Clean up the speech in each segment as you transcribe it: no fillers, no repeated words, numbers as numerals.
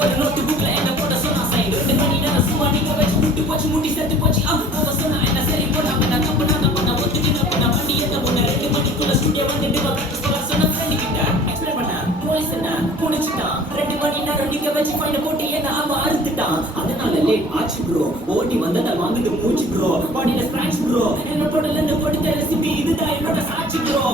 ஒரு நோட்டு புக்ல என்ன போட சொன்னா சைடு 2 மணி நேரம் சும்மா நீங்க வச்சு முட்டி போச்சு முட்டி செத்து போச்சு அவ சொன்னா என்ன சரி போடாம நான் தப்பு நான் பண்ண ஒத்துக்கிட்டு பண்ண வண்டி என்ன பண்ண 2 மணிக்குள்ள ஸ்டுடியோ வந்துட்டு சொல்ல சொன்ன ஃப்ரெண்ட் கிட்ட எக்ஸ்பிளைன் பண்ண போலீஸ் என்ன புடிச்சிட்டான் 2 மணி நேரம் நீங்க வச்சு ஃபைன போட்டு என்ன அவ அறுத்துட்டான் அதனால லேட் ஆச்சு ப்ரோ ஓட்டி வந்த நான் வாங்குது மூச்சு ப்ரோ பாடியில ஸ்கிராட்ச் ப்ரோ என்ன போடல இருந்து போட்டு ரெசிபி இதுதான் என்னோட சாட்சி ப்ரோ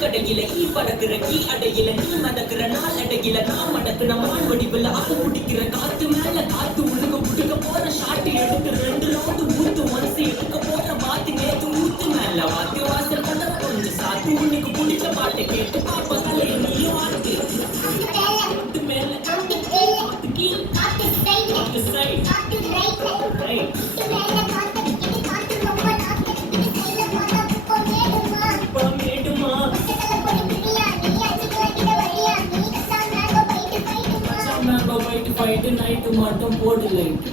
கடையில ஈ பறக்குற கீ அடையில நீ மடக்குற நாள் அடையில நான் மடக்குற மான் வடிவில் ஆசை பிடிக்கிற காத்து மேல காத்து உழுக புடுக்க போற ஷாட்டு எடுத்து 2 ரவுண்டு ஊத்து மனசு எடுக்க போற மாத்து நேத்து ஊத்து மேல வாத்து வாசல் கதற கொஞ்சம் சாத்து உனக்கு பிடிச்ச பாட்டை கேட்டு பாப்பா தலை நீயும் ஆட்டு மேல காத்து கீழ் காத்து சைடு ரைட் நைட்டு மட்டும் போடு லைட்